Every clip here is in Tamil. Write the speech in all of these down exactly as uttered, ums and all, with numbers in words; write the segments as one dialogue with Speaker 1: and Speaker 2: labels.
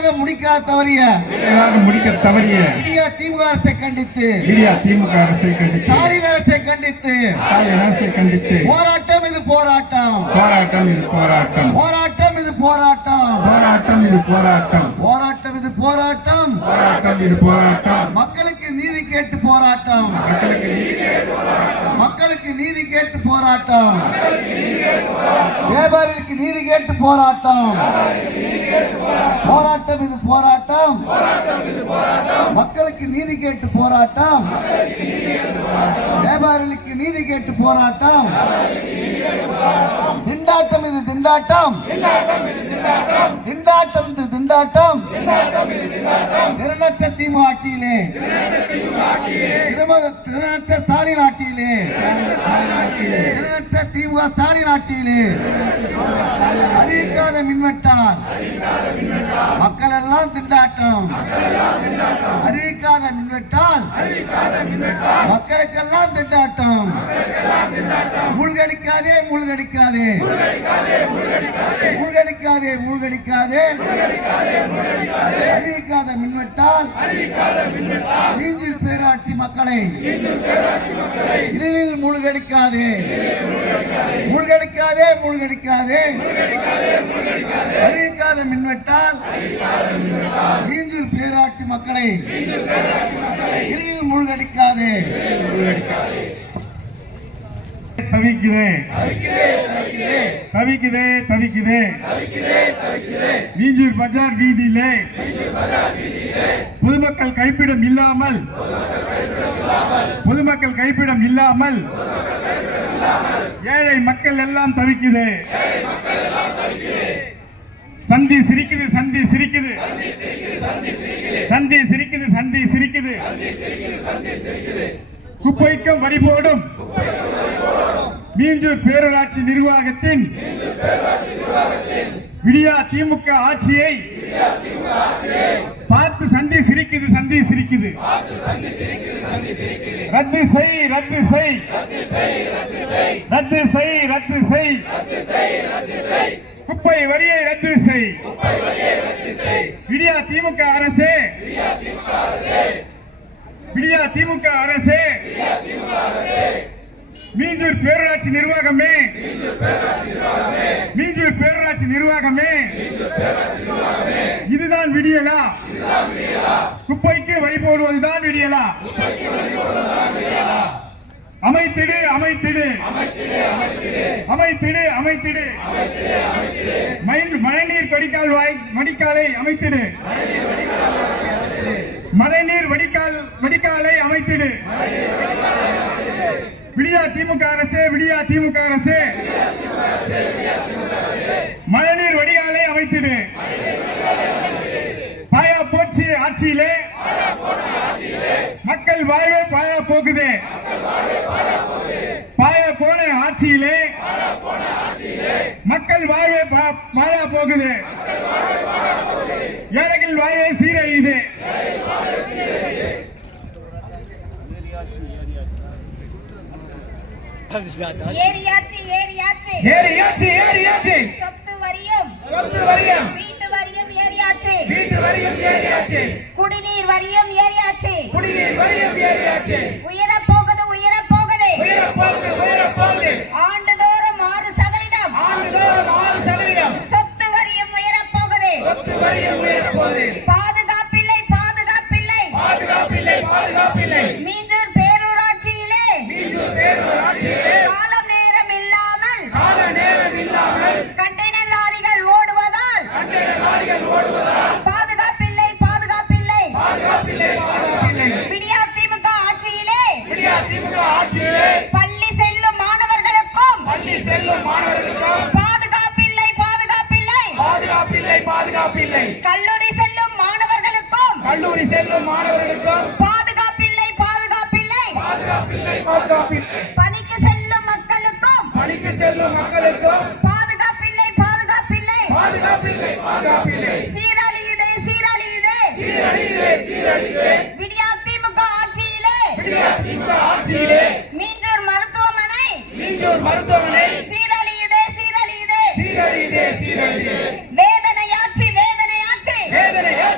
Speaker 1: முடிக்க தவறிய
Speaker 2: முடிக்க தவறிய
Speaker 1: இந்தியா திமுக அரசை கண்டித்து
Speaker 2: இந்தியா திமுக அரசை கண்டித்து
Speaker 1: ஸ்டாலின் அரசை கண்டித்து
Speaker 2: ஸ்டாலின் அரசை கண்டித்து
Speaker 1: போராட்டம் இது போராட்டம்
Speaker 2: போராட்டம் இது போராட்டம்
Speaker 1: போராட்டம் இது போராட்டம்
Speaker 2: போராட்டம் இது போராட்டம்
Speaker 1: போராட்டம் இது போராட்டம்
Speaker 2: போராட்டம் இது போராட்டம்
Speaker 1: மக்களுக்கு நீதி கேட்டு போராட்டம்
Speaker 2: மக்களுக்கு நீதி கேட்டு போராட்டம்
Speaker 1: மக்களுக்கு நீதி கேட்டு போராட்டம் வியாபாரிகளுக்கு நீதி கேட்டு போராட்டம் போராட்டம் இது போராட்டம் மக்களுக்கு நீதி கேட்டு போராட்டம் வியாபாரிகளுக்கு நீதி கேட்டு போராட்டம் திண்டாட்டம் இது திண்டாட்டம் திண்டாட்டம் இது திண்டாட்டம் திறனற்ற திமுக ஆட்சியிலே திறனற்ற ஸ்டாலின் ஆட்சியிலே திறனற்ற திமுக ஸ்டாலின் ஆட்சியிலே அறிவிக்காத மின்வெட்டால் மக்கள் எல்லாம் திண்டாட்டம் அறிவிக்காத மின்வெட்டால் மக்களுக்கெல்லாம் திண்டாட்டம் மூழ்கடிக்காதே மூழ்கடிக்காதே மூழ்கடிக்காதே மூழ்கடிக்காதே அறிவிக்காத மின்வெட்டால் மீஞ்சூர் பேராட்சி மக்களை இருளில் மூழ்கடிக்காதே மூழ்கடிக்காதே மூழ்கடிக்காதே அறிவிக்காத மின்வெட்டால் மீஞ்சூர் பேராட்சி மக்களை இருளில் மூழ்கடிக்காதே
Speaker 2: தவிக்குதே தவிக்குதே தவிக்குதே மீஞ்சூர் பஜார் வீதியிலே பொதுமக்கள் கழிப்பிடம் இல்லாமல் பொதுமக்கள் கழிப்பிடம் இல்லாமல் ஏழை மக்கள் எல்லாம் தவிக்குது. சந்தி சிரிக்குது சந்தி சிரிக்குது சந்தி சிரிக்குது சந்தி சிரிக்குது குப்பைக்கும் வரி போடும் மீஞ்சூர் பேரூராட்சி நிர்வாகத்தின் விடியா திமுக ஆட்சியை பார்த்து சந்தி சிரிக்குது சந்தி சிரிக்குது. ரத்து செய் ரத்து செய் ரத்து செய் ரத்து செய் குப்பை வரியை ரத்து செய். விடியா திமுக அரசே விடியா திமுக அரசே மீஞ்சூர் பேரூராட்சி நிர்வாகமே மீஞ்சூர் பேரூராட்சி நிர்வாகமே இதுதான் விடியலா? குப்பைக்கு வழி போடுவதுதான் விடியலா? அமைத்திடு அமைத்திடு அமைத்திடு அமைத்திடு மழைநீர் வடிகால் வாய் வடிகாலை அமைத்திடு மழைநீர் வடிகால் வடிகாலை அமைத்திடு. விடியா திமுக அரசே விடியா திமுக அரசே மழைநீர் வடிகாலை அமைத்திடு. பாயா போச்சு ஆட்சியிலே மக்கள் வாழ்வே பாயா போகுது. பாயா போன ஆட்சியிலே மக்கள் வாழ்வே பாயா போகுது. ஏழைகள் வாழ்வே சீரழியுது.
Speaker 3: ஏரியாச்சி ஏரியாச்சி
Speaker 2: ஏரியாச்சி ஏரியாச்சி
Speaker 3: சொத்து வரியும்
Speaker 2: சொத்து வரியும்
Speaker 3: வீட்டு வரியும் ஏரியாச்சி
Speaker 2: வீட்டு வரியும் ஏரியாச்சி
Speaker 3: குடிநீர் வரியும் ஏரியாச்சி
Speaker 2: குடிநீர் வரியும் ஏரியாச்சி
Speaker 3: உயர போகுது உயர போகுது
Speaker 2: உயர போகுது உயர போகுது.
Speaker 3: ஆண்டுதோறும் ஆறு சதவீதம்
Speaker 2: ஆண்டுதோறும் ஆறு சதவீதம்
Speaker 3: சொத்து வரியும் உயர போகுது
Speaker 2: சொத்து வரியும் உயர போகுது.
Speaker 3: பாதுகாப்பில்லை பாதுகாப்பில்லை
Speaker 2: பாதுகாப்பில்லை பாதுகாப்பில்லை
Speaker 3: மீஞ்சூர் பேரூராட்சியிலே
Speaker 2: மீஞ்சூர் பேரூராட்சியிலே
Speaker 3: காலம் நேரம் இல்லாமல்
Speaker 2: கால நேரம் இல்லாமல்
Speaker 3: கண்டெய்னர் லாரிகள் ஓடுவதால்
Speaker 2: கண்டெய்னர் லாரிகள் ஓடுவதால்
Speaker 3: பாதுகாப்பில்லை பாதுகாப்பில்லை
Speaker 2: பாதுகாப்பில்லை பாதுகாப்பில்லை.
Speaker 3: விடியா திமுக ஆட்சியிலே
Speaker 2: விடியா திமுக ஆட்சியிலே
Speaker 3: பள்ளி செல்லும் மாணவர்களுக்கும்
Speaker 2: பள்ளி செல்லும் மாணவர்களுக்கும்
Speaker 3: பாதுகாப்பில்லை பாதுகாப்பில்லை
Speaker 2: பாதுகாப்பில்லை பாதுகாப்பில்லை.
Speaker 3: கல்லூரி செல்லும் மாணவர்களுக்கும்
Speaker 2: கல்லூரி செல்லும் மாணவர்களுக்கும்
Speaker 3: பாதுகாப்பில்லை பாதுகாப்பில்லை
Speaker 2: பாதுகாப்பில்லை பாதுகாப்பில்லை.
Speaker 3: பணிக்கு செல்லும் மக்களுக்கும்
Speaker 2: பணிக்கு செல்லும் மக்களுக்கும்
Speaker 3: பாதுகாப்பில்லை பாதுகாப்பில்லை
Speaker 2: பாதுகாப்பில்லை பாதுகாப்பில்லை.
Speaker 3: சீரழியுதே சீரழியுதே
Speaker 2: சீரழியுதே சீரழியுதே.
Speaker 3: விடியா திமுக ஆட்சியிலே
Speaker 2: விடியா திமுக ஆட்சியிலே
Speaker 3: மீஞ்சூர் மருத்துவமனை
Speaker 2: மீஞ்சூர் மருத்துவமனை
Speaker 3: சீரழியுதே சீரழியுதே
Speaker 2: சீரழியுதே சீரழியுதே.
Speaker 3: வேதனையாச்சி வேதனையாச்சி
Speaker 2: வேதனையா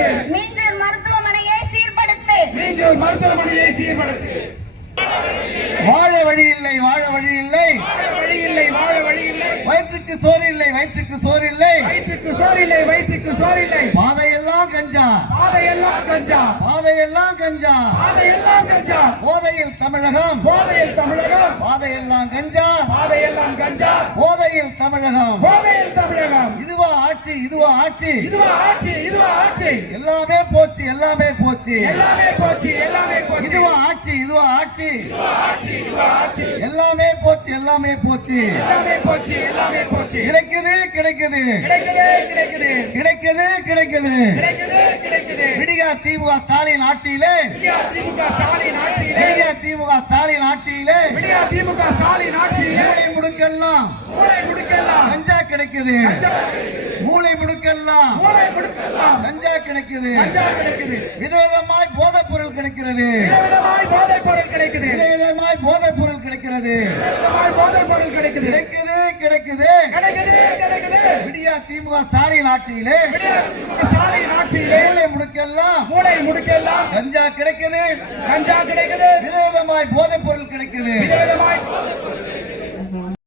Speaker 3: மீஞ்சூர் மருத்துவமனையை சீர்படுத்து
Speaker 2: மீஞ்சூர் மருத்துவமனையை சீர்படுத்து.
Speaker 1: வாழ வழி இல்லை வாழ வழி இல்லை
Speaker 2: வாழ வழி இல்லை வாழ வழி இல்லை.
Speaker 1: வயிற்றுக்கு சோறு இல்லை வயிற்றுக்கு சோறு இல்லை
Speaker 2: வயிற்றுக்கு சோறு இல்லை வயிற்றுக்கு சோறு இல்லை.
Speaker 1: பாதையெல்லாம் கஞ்சா
Speaker 2: பாதையெல்லாம் கஞ்சா
Speaker 1: பாதையெல்லாம் கஞ்சா
Speaker 2: பாதையெல்லாம் கஞ்சா.
Speaker 1: போதையில் தமிழகம்
Speaker 2: போதையில் தமிழகம்
Speaker 1: பாதையெல்லாம் கஞ்சா
Speaker 2: பாதையெல்லாம் கஞ்சா.
Speaker 1: போதையில் தமிழகம்
Speaker 2: போதையில் தமிழகம்.
Speaker 1: இதுவா ஆட்சி இதுவா ஆட்சி
Speaker 2: இதுவா ஆட்சி இதுவா ஆட்சி.
Speaker 1: எல்லாமே போச்சு எல்லாமே போச்சு
Speaker 2: எல்லாமே போச்சு எல்லாமே போச்சு.
Speaker 1: இதுவா ஆட்சி இதுவா ஆட்சி
Speaker 2: இதுவா ஆட்சி இதுவா ஆட்சி.
Speaker 1: எல்லாமே போச்சு எல்லாமே போச்சு
Speaker 2: எல்லாமே போச்சு எல்லாமே போச்சு.
Speaker 1: கிடைக்குது கிடைக்குது
Speaker 2: கிடைக்குது கிடைக்குது
Speaker 1: கிடைக்குது கிடைக்குது
Speaker 2: கிடைக்குது கிடைக்குது.
Speaker 1: விடியா திமுக ஸ்டாலின் ஆட்சியிலே
Speaker 2: விடியா திமுக ஸ்டாலின் ஆட்சியிலே
Speaker 1: விடியா திமுக ஸ்டாலின் ஆட்சியிலே
Speaker 2: விடியா திமுக ஸ்டாலின் ஆட்சியிலே
Speaker 1: மூளை முடுக்கெல்லாம்
Speaker 2: மூளை முடுக்கெல்லாம்
Speaker 1: கஞ்சா கிடைக்குது மூளை முடுக்கெல்லாம்
Speaker 2: மூளை முடுக்கெல்லாம்
Speaker 1: கஞ்சா கிடைக்குது
Speaker 2: கஞ்சா கிடைக்குது.
Speaker 1: விதவிதமாய் போதைப் பொருள் கிடைக்கிறது
Speaker 2: விதவிதமாய் போதைப் பொருள் கிடைக்குது.
Speaker 1: விதவிதமாய் போதைப் பொருள் கிடைக்கிறது
Speaker 2: விதவிதமாய் போதைப் பொருள் கிடைக்குது.
Speaker 1: கிடைக்குது கிடைக்குது
Speaker 2: கிடைக்குது கிடைக்குது.
Speaker 1: விடியா திமுக ஸ்டாலின் ஆட்சியிலே
Speaker 2: விடியா திமுக ஸ்டாலின் ஆட்சியிலே
Speaker 1: மூளை முடுக்கெல்லாம்
Speaker 2: மூளை முடுக்கெல்லாம்
Speaker 1: கஞ்சா கிடைக்குது
Speaker 2: கஞ்சா கிடைக்குது.
Speaker 1: விதவிதமாய் போதைப் பொருள் கிடைக்குது
Speaker 2: விதவிதமாய்